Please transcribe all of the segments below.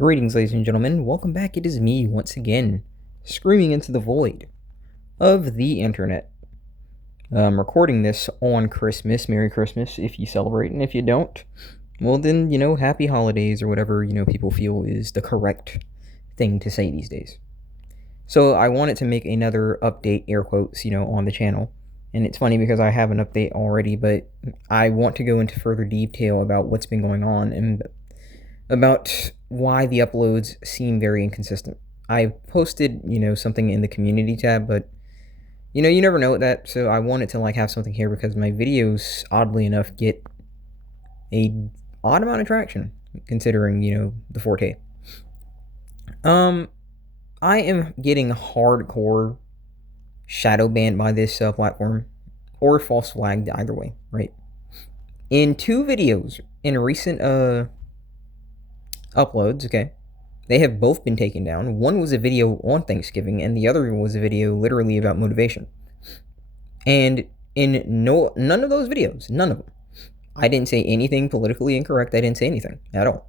Greetings, ladies and gentlemen. Welcome back. It is me once again, screaming into the void of the internet. I'm recording this on Christmas. Merry Christmas if you celebrate, and if you don't, well then, happy holidays or whatever, people feel is the correct thing to say these days. So I wanted to make another update, air quotes, on the channel. And it's funny because I have an update already, but I want to go into further detail about what's been going on and about why the uploads seem very inconsistent. I posted, something in the community tab, but you never know with that, so I wanted to have something here because my videos, oddly enough, get a odd amount of traction considering, the forte. I am getting hardcore shadow banned by this platform, or false flagged, either way, right? In two videos in recent uploads, okay, they have both been taken down. One was a video on Thanksgiving, and the other was a video literally about motivation. And in none of those videos, none of them, I didn't say anything politically incorrect. I didn't say anything at all.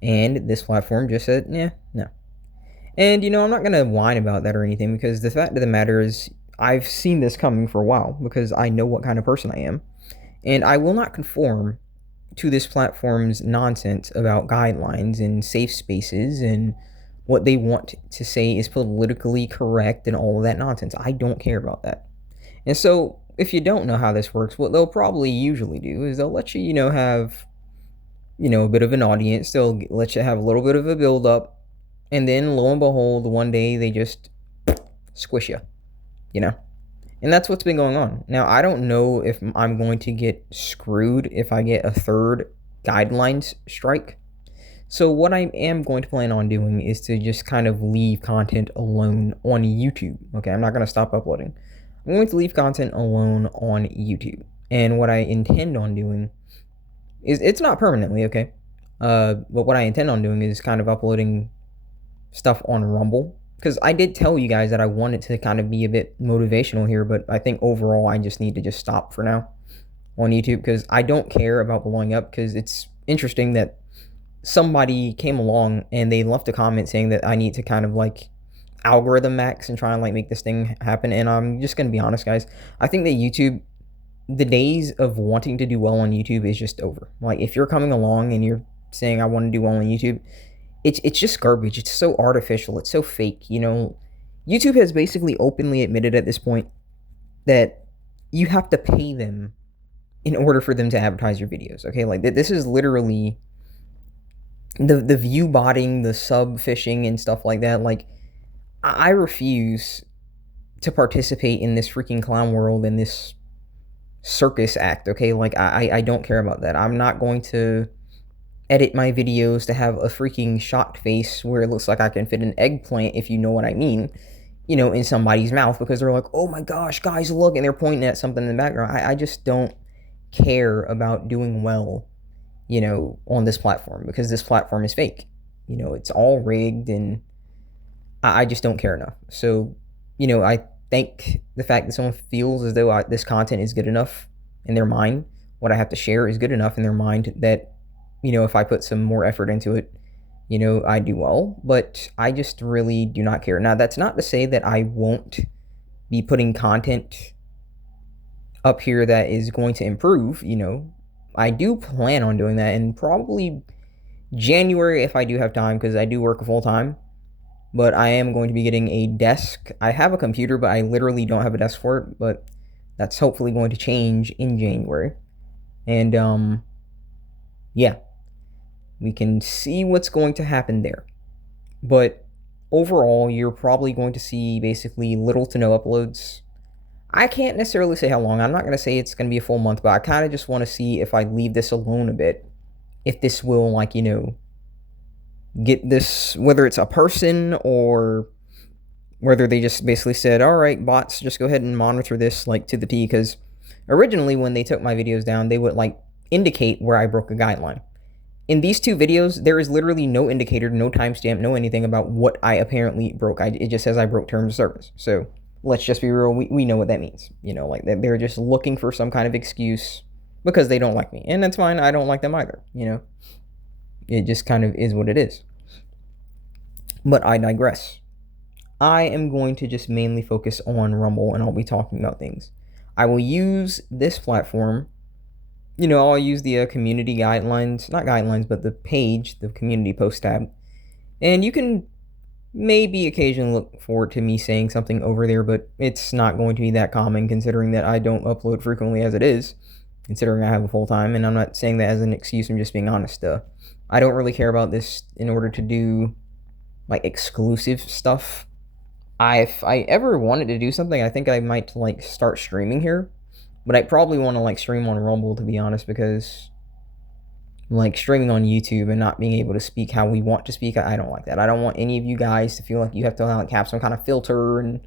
And this platform just said, yeah, no. And, I'm not going to whine about that or anything, because the fact of the matter is I've seen this coming for a while because I know what kind of person I am. And I will not conform to this platform's nonsense about guidelines and safe spaces and what they want to say is politically correct and all of that nonsense. I don't care about that. And so if you don't know how this works, what they'll probably usually do is they'll let you, have, a bit of an audience. They'll let you have a little bit of a build up. And then lo and behold, one day they just squish you, And that's what's been going on. Now, I don't know if I'm going to get screwed if I get a third guidelines strike. So what I am going to plan on doing is to just kind of leave content alone on YouTube. Okay, I'm not going to stop uploading. I'm going to leave content alone on YouTube. And what I intend on doing is, it's not permanently, okay? But what I intend on doing is kind of uploading stuff on Rumble. Because I did tell you guys that I wanted to kind of be a bit motivational here, but I think overall I just need to just stop for now on YouTube, because I don't care about blowing up, because it's interesting that somebody came along and they left a comment saying that I need to kind of algorithm max and try and make this thing happen. And I'm just going to be honest, guys. I think that YouTube, the days of wanting to do well on YouTube is just over. If you're coming along and you're saying I want to do well on YouTube, it's just garbage. It's so artificial. It's so fake. YouTube has basically openly admitted at this point that you have to pay them in order for them to advertise your videos. Okay, this is literally the view botting, the sub phishing and stuff like that. I refuse to participate in this freaking clown world and this circus act. Okay, I don't care about that. I'm not going to edit my videos to have a freaking shocked face where it looks like I can fit an eggplant, if you know what I mean, in somebody's mouth, because they're like, oh my gosh, guys, look, and they're pointing at something in the background. I just don't care about doing well, on this platform, because this platform is fake. It's all rigged, and I just don't care enough. So, I think the fact that someone feels as though this content is good enough in their mind, what I have to share is good enough in their mind, that if I put some more effort into it, I do well. But I just really do not care. Now, that's not to say that I won't be putting content up here that is going to improve. I do plan on doing that, and probably January if I do have time, because I do work full time. But I am going to be getting a desk. I have a computer, but I literally don't have a desk for it. But that's hopefully going to change in January. And yeah, we can see what's going to happen there. But overall, you're probably going to see basically little to no uploads. I can't necessarily say how long. I'm not going to say it's going to be a full month, but I kind of just want to see if I leave this alone a bit, if this will, get this, whether it's a person or whether they just basically said, all right, bots, just go ahead and monitor this to the T. Because originally when they took my videos down, they would indicate where I broke a guideline. In these two videos, there is literally no indicator, no timestamp, no anything about what I apparently broke. It just says I broke terms of service. So let's just be real. We know what that means. They're just looking for some kind of excuse because they don't like me. And that's fine. I don't like them either. It just kind of is what it is. But I digress. I am going to just mainly focus on Rumble, and I'll be talking about things. I will use this platform. I'll use the community guidelines, not guidelines, but the page, the community post tab. And you can maybe occasionally look forward to me saying something over there, but it's not going to be that common considering that I don't upload frequently as it is, considering I have a full time. And I'm not saying that as an excuse, I'm just being honest. I don't really care about this in order to do like exclusive stuff. If I ever wanted to do something, I think I might like start streaming here, but I probably want to like stream on Rumble, to be honest, because like streaming on YouTube and not being able to speak how we want to speak, I don't like that. I don't want any of you guys to feel like you have to like have some kind of filter and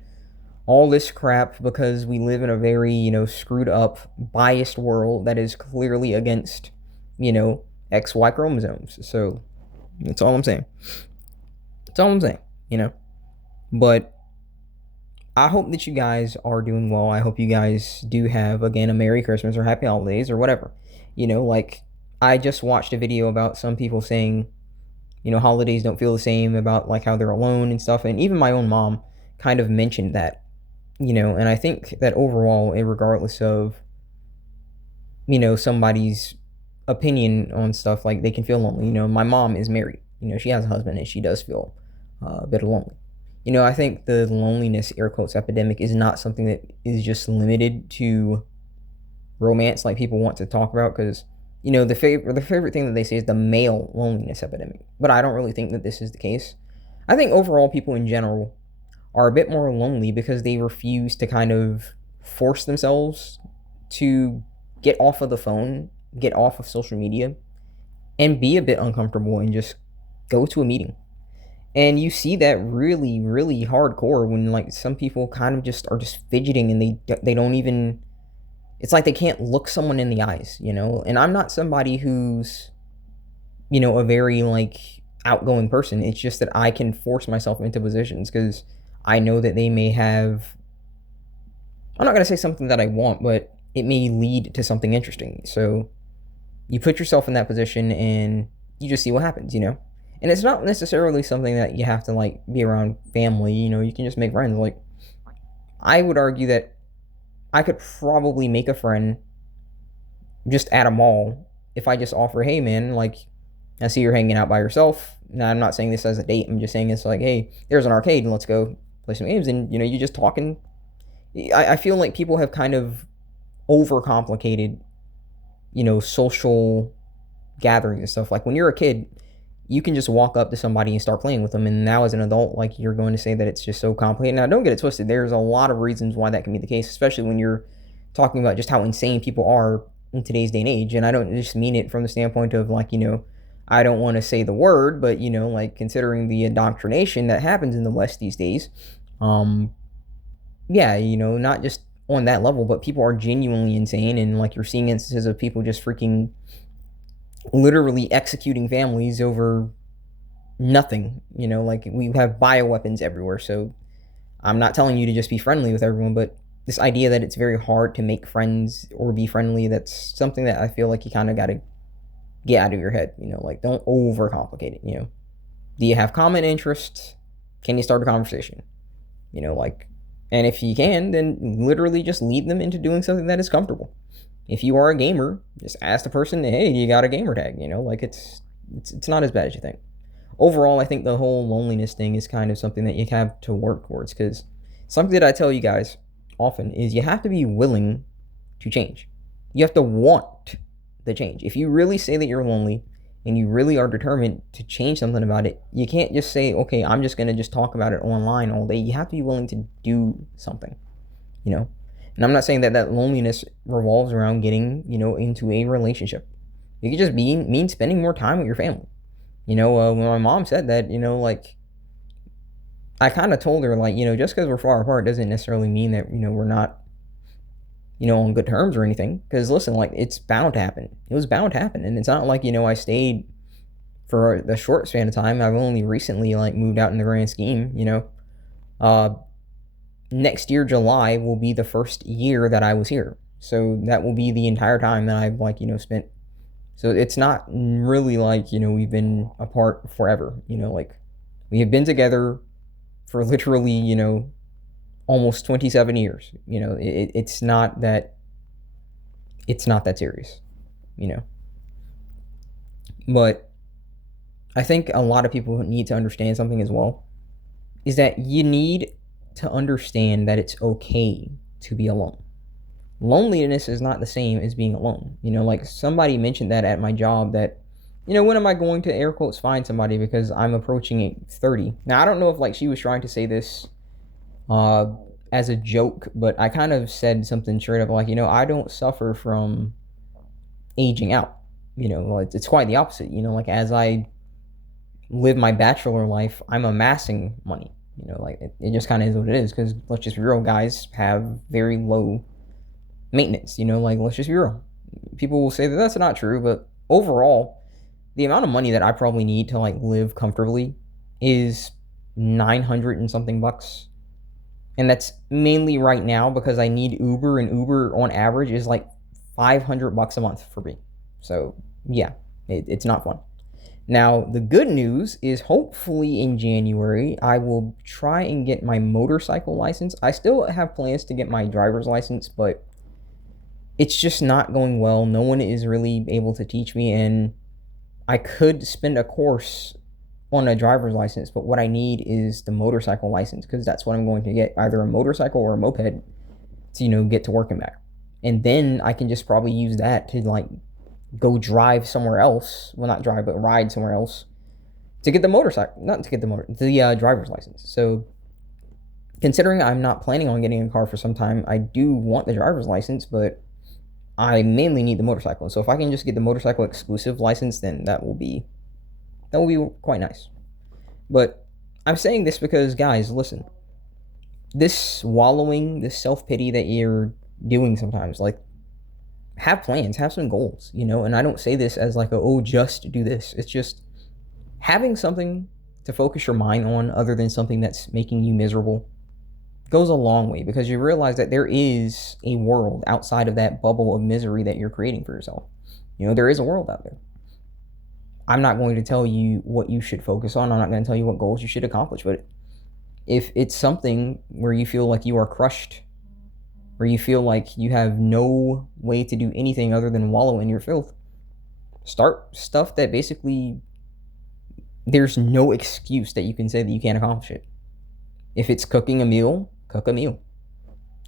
all this crap, because we live in a very, screwed up, biased world that is clearly against, XY chromosomes. So that's all I'm saying. That's all I'm saying, But I hope that you guys are doing well. I hope you guys do have, again, a Merry Christmas or Happy Holidays or whatever. Like, I just watched a video about some people saying, holidays don't feel the same, about like how they're alone and stuff. And even my own mom kind of mentioned that, and I think that overall, regardless of, somebody's opinion on stuff, like they can feel lonely. My mom is married, she has a husband and she does feel a bit lonely. I think the loneliness, air quotes, epidemic is not something that is just limited to romance like people want to talk about, because the favorite thing that they say is the male loneliness epidemic, but I don't really think that this is the case. I think overall people in general are a bit more lonely because they refuse to kind of force themselves to get off of the phone, get off of social media, and be a bit uncomfortable and just go to a meeting. And you see that really, really hardcore when like some people kind of just are just fidgeting, and they don't even, it's like they can't look someone in the eyes, And I'm not somebody who's, a very like outgoing person. It's just that I can force myself into positions because I know that they may have, I'm not going to say something that I want, but it may lead to something interesting. So you put yourself in that position and you just see what happens, And it's not necessarily something that you have to like be around family, you can just make friends. Like, I would argue that I could probably make a friend just at a mall if I just offer, hey man, like, I see you're hanging out by yourself. Now, I'm not saying this as a date. I'm just saying it's like, hey, there's an arcade and let's go play some games. And, you just talking. I feel like people have kind of overcomplicated, social gatherings and stuff. Like when you're a kid, you can just walk up to somebody and start playing with them. And now as an adult, like you're going to say that it's just so complicated. Now, don't get it twisted. There's a lot of reasons why that can be the case, especially when you're talking about just how insane people are in today's day and age. And I don't just mean it from the standpoint of like, I don't want to say the word, but, like considering the indoctrination that happens in the West these days, yeah, not just on that level, but people are genuinely insane. And like you're seeing instances of people just freaking literally executing families over nothing, like we have bioweapons everywhere. So I'm not telling you to just be friendly with everyone, but this idea that it's very hard to make friends or be friendly, that's something that I feel like you kind of got to get out of your head, like don't overcomplicate it, Do you have common interests? Can you start a conversation? Like, and if you can, then literally just lead them into doing something that is comfortable. If you are a gamer, just ask the person, hey, you got a gamer tag? Like it's not as bad as you think. Overall, I think the whole loneliness thing is kind of something that you have to work towards, because something that I tell you guys often is you have to be willing to change. You have to want the change. If you really say that you're lonely and you really are determined to change something about it, you can't just say, okay, I'm just going to just talk about it online all day. You have to be willing to do something, And I'm not saying that that loneliness revolves around getting, into a relationship. It could just mean spending more time with your family. When my mom said that, like, I kind of told her, like, just because we're far apart doesn't necessarily mean that, we're not, on good terms or anything. Because listen, like, it's bound to happen. It was bound to happen. And it's not like, I stayed for the short span of time. I've only recently, like, moved out in the grand scheme, Next year, July, will be the first year that I was here. So that will be the entire time that I've, like, spent. So it's not really like, we've been apart forever, like, We have been together for literally, almost 27 years. It's not that serious, you know. But I think a lot of people need to understand something as well, is that you need to understand that it's okay to be alone. Loneliness is not the same as being alone. Like somebody mentioned that at my job, that, when am I going to air quotes find somebody because I'm approaching 30. Now, I don't know if like she was trying to say this uh, as a joke, but I kind of said something straight up like, I don't suffer from aging out. It's quite the opposite. Like as I live my bachelor life, I'm amassing money. Like it just kind of is what it is, because let's just be real, guys have very low maintenance. Like let's just be real. People will say that that's not true, but overall, the amount of money that I probably need to like live comfortably is 900 and something bucks. And that's mainly right now because I need Uber, and Uber on average is like 500 bucks a month for me. So yeah, it's not fun. Now, the good news is hopefully in January, I will try and get my motorcycle license. I still have plans to get my driver's license, but it's just not going well. No one is really able to teach me, and I could spend a course on a driver's license, but what I need is the motorcycle license, because that's what I'm going to get, either a motorcycle or a moped to, get to work and back. And then I can just probably use that to like go drive somewhere else. Well, not drive, but ride somewhere else to get the motorcycle, not to get the driver's license. So considering I'm not planning on getting a car for some time, I do want the driver's license, but I mainly need the motorcycle. So if I can just get the motorcycle exclusive license, then that will be quite nice. But I'm saying this because, guys, listen, this wallowing, this self-pity that you're doing sometimes, like, have plans, have some goals, and I don't say this as like just do this. It's just having something to focus your mind on other than something that's making you miserable goes a long way, because you realize that there is a world outside of that bubble of misery that you're creating for yourself. There is a world out there. I'm not going to tell you what you should focus on. I'm not going to tell you what goals you should accomplish. But if it's something where you feel like you are crushed, where you feel like you have no way to do anything other than wallow in your filth, start stuff that basically there's no excuse that you can say that you can't accomplish it. If it's cooking a meal, cook a meal.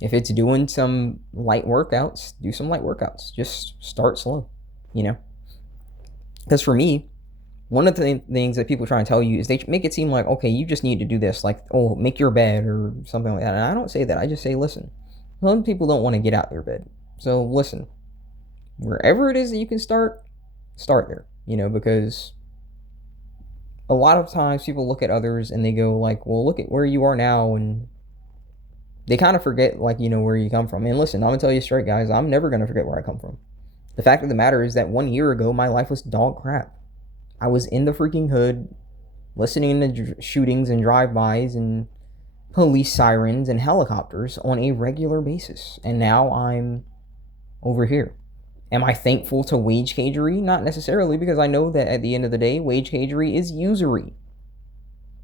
If it's doing some light workouts, do some light workouts. Just start slow, Because for me, one of the things that people try and tell you is they make it seem like, okay, you just need to do this, like, oh, make your bed or something like that. And I don't say that. I just say, listen, some people don't want to get out their bed. So listen, wherever it is that you can start there, because a lot of times people look at others and they go like, well, look at where you are now, and they kind of forget, like, where you come from. And listen, I'm going to tell you straight, guys, I'm never going to forget where I come from. The fact of the matter is that 1 year ago, my life was dog crap. I was in the freaking hood, listening to shootings and drive-bys and police sirens and helicopters on a regular basis. And now I'm over here. Am I thankful to wage cagery? Not necessarily, because I know that at the end of the day, wage cagery is usury.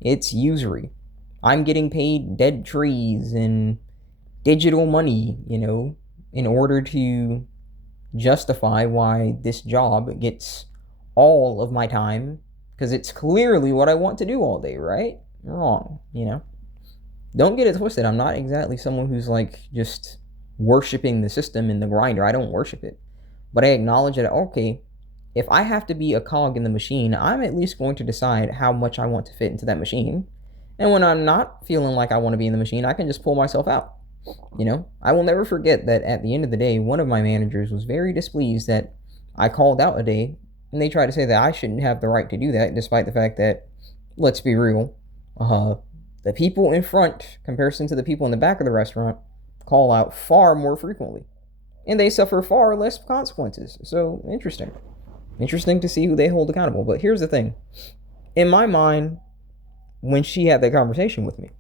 It's usury. I'm getting paid dead trees and digital money, in order to justify why this job gets all of my time, because it's clearly what I want to do all day, right? Wrong, Don't get it twisted. I'm not exactly someone who's like just worshiping the system and the grinder. I don't worship it. But I acknowledge that, okay, if I have to be a cog in the machine, I'm at least going to decide how much I want to fit into that machine. And when I'm not feeling like I want to be in the machine, I can just pull myself out. I will never forget that at the end of the day, one of my managers was very displeased that I called out a day, and they tried to say that I shouldn't have the right to do that, despite the fact that, let's be real, the people in front, comparison to the people in the back of the restaurant, call out far more frequently, and they suffer far less consequences. So interesting to see who they hold accountable. But here's the thing, in my mind, when she had that conversation with me,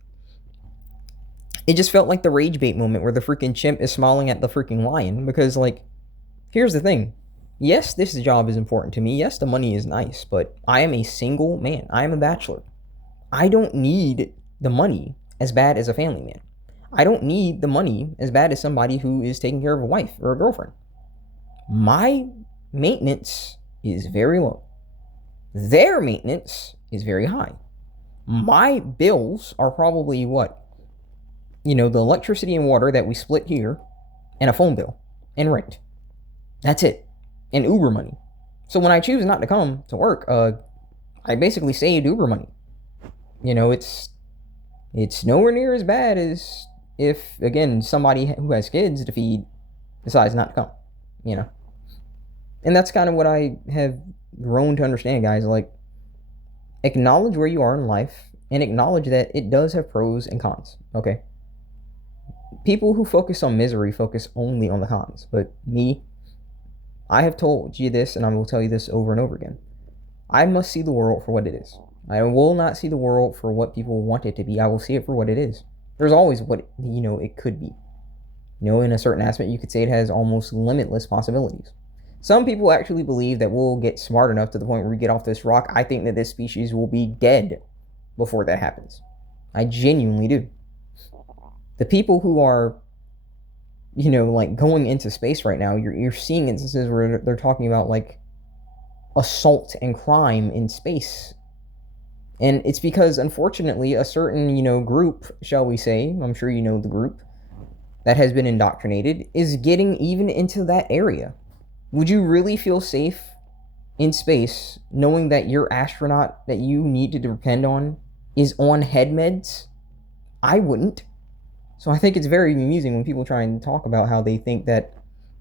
it just felt like the rage bait moment where the freaking chimp is smiling at the freaking lion. Because, like, here's the thing. Yes, this job is important to me. Yes, the money is nice, but I am a single man. I am a bachelor. I don't need the money as bad as a family man. I don't need the money as bad as somebody who is taking care of a wife or a girlfriend. My maintenance is very low. Their maintenance is very high. My bills are probably what? The electricity and water that we split here, and a phone bill, and rent. That's it. And Uber money. So when I choose not to come to work, I basically saved Uber money. It's nowhere near as bad as if, again, somebody who has kids to feed decides not to come. You know, and that's kind of what I have grown to understand, guys. Like, acknowledge where you are in life and acknowledge that it does have pros and cons. Okay. People who focus on misery focus only on the cons. But me, I have told you this, and I will tell you this over and over again. I must see the world for what it is. I will not see the world for what people want it to be. I will see it for what it is. There's always what, it could be. In a certain aspect, you could say it has almost limitless possibilities. Some people actually believe that we'll get smart enough to the point where we get off this rock. I think that this species will be dead before that happens. I genuinely do. The people who are, like going into space right now, you're seeing instances where they're talking about like assault and crime in space. And it's because, unfortunately, a certain, group, shall we say, I'm sure you know the group, that has been indoctrinated, is getting even into that area. Would you really feel safe in space knowing that your astronaut that you need to depend on is on head meds? I wouldn't. So I think it's very amusing when people try and talk about how they think that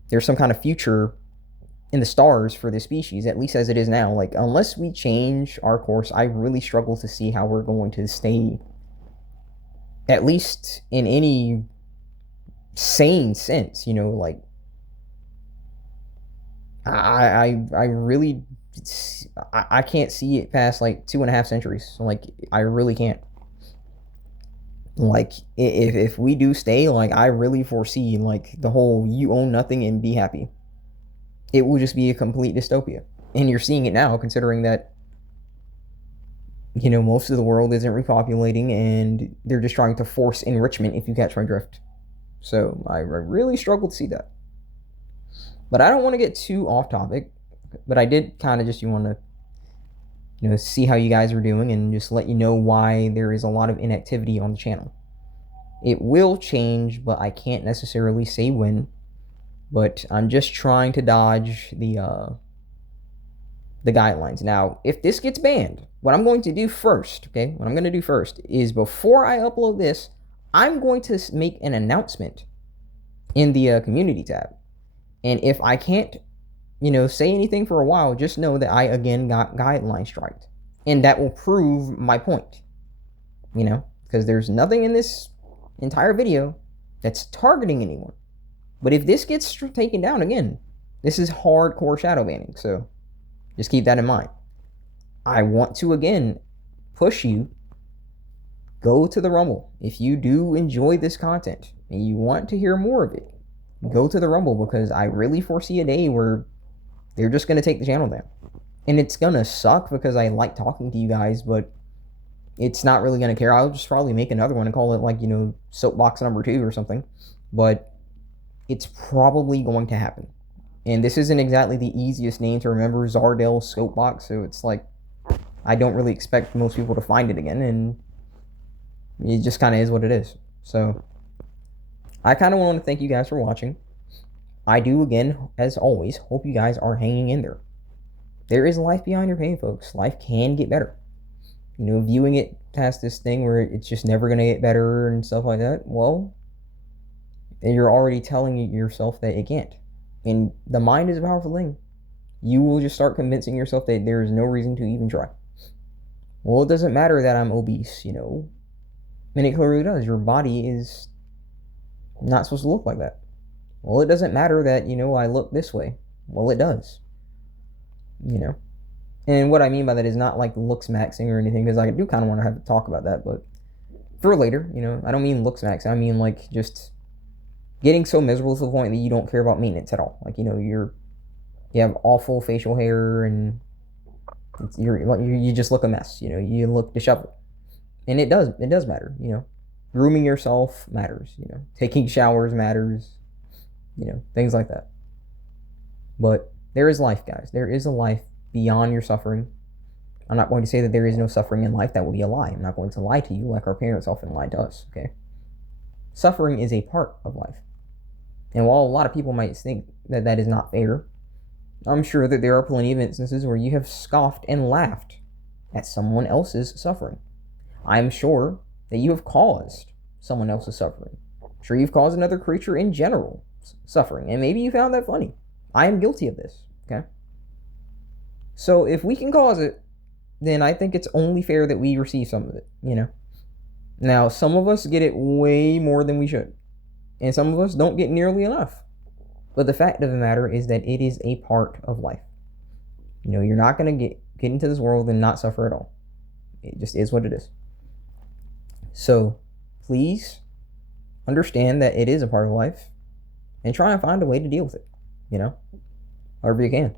there's some kind of future in the stars for this species, at least as it is now. Like, unless we change our course, I really struggle to see how we're going to stay, at least in any sane sense, like, I really, I can't see it past like 2.5 centuries. Like, I really can't. Like, if we do stay, like, I really foresee like the whole you own nothing and be happy. It will just be a complete dystopia. And you're seeing it now, considering that, most of the world isn't repopulating and they're just trying to force enrichment, if you catch my drift. So I really struggle to see that. But I don't want to get too off topic. But I did kind of just want to, see how you guys are doing and just let you know why there is a lot of inactivity on the channel. It will change, but I can't necessarily say when. But I'm just trying to dodge the guidelines. Now, if this gets banned, what I'm going to do first, is before I upload this, I'm going to make an announcement in the community tab. And if I can't, say anything for a while, just know that I again got guideline striked. And that will prove my point. Because there's nothing in this entire video that's targeting anyone. But if this gets taken down again, this is hardcore shadow banning. So just keep that in mind. I want to, again, push you. Go to the Rumble. If you do enjoy this content and you want to hear more of it, go to the Rumble, because I really foresee a day where they're just going to take the channel down. And it's going to suck because I like talking to you guys, but it's not really going to care. I'll just probably make another one and call it like, soapbox number 2 or something. But it's probably going to happen. And this isn't exactly the easiest name to remember, Zardel Scopebox, so it's like, I don't really expect most people to find it again, and it just kind of is what it is. So I kind of want to thank you guys for watching. I do, again, as always, hope you guys are hanging in there. There is life beyond your pain, folks. Life can get better. Viewing it past this thing where it's just never going to get better and stuff like that, well, you're already telling yourself that it can't. And the mind is a powerful thing. You will just start convincing yourself that there is no reason to even try. Well, it doesn't matter that I'm obese, And it clearly does. Your body is not supposed to look like that. Well, it doesn't matter that, I look this way. Well, it does. And what I mean by that is not like looks maxing or anything, because I do kind of want to have to talk about that, but for later, I don't mean looks maxing. I mean like just getting so miserable to the point that you don't care about maintenance at all. Like, you have awful facial hair and you just look a mess. You look disheveled. And it does matter, you know. Grooming yourself matters, you know. Taking showers matters, you know, things like that. But there is life, guys. There is a life beyond your suffering. I'm not going to say that there is no suffering in life. That would be a lie. I'm not going to lie to you like our parents often lied to us, okay? Suffering is a part of life. And while a lot of people might think that that is not fair, I'm sure that there are plenty of instances where you have scoffed and laughed at someone else's suffering. I'm sure that you have caused someone else's suffering. I'm sure you've caused another creature in general suffering, and maybe you found that funny. I am guilty of this, okay? So if we can cause it, then I think it's only fair that we receive some of it, you know? Now, some of us get it way more than we should, and some of us don't get nearly enough. But the fact of the matter is that it is a part of life. You know, you're not going to get into this world and not suffer at all. It just is what it is. So, please understand that it is a part of life and try and find a way to deal with it, you know, however you can.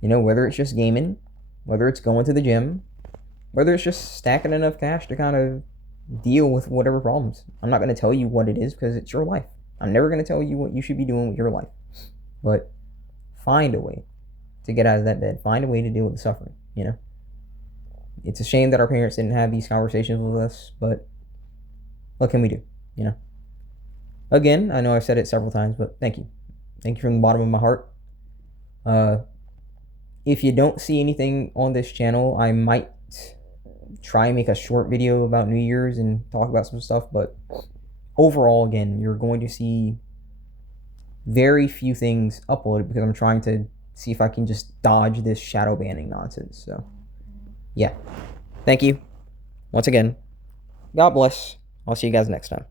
You know, whether it's just gaming, whether it's going to the gym, whether it's just stacking enough cash to kind of deal with whatever problems. I'm not going to tell you what it is because it's your life. I'm never going to tell you what you should be doing with your life. But find a way to get out of that bed. Find a way to deal with the suffering, you know. It's a shame that our parents didn't have these conversations with us, but what can we do, you know? Again, I know I've said it several times, but thank you. Thank you from the bottom of my heart. If you don't see anything on this channel, I might try and make a short video about New Year's and talk about some stuff, but overall, again, you're going to see very few things uploaded because I'm trying to see if I can just dodge this shadow banning nonsense. So, yeah. Thank you. Once again, God bless. I'll see you guys next time.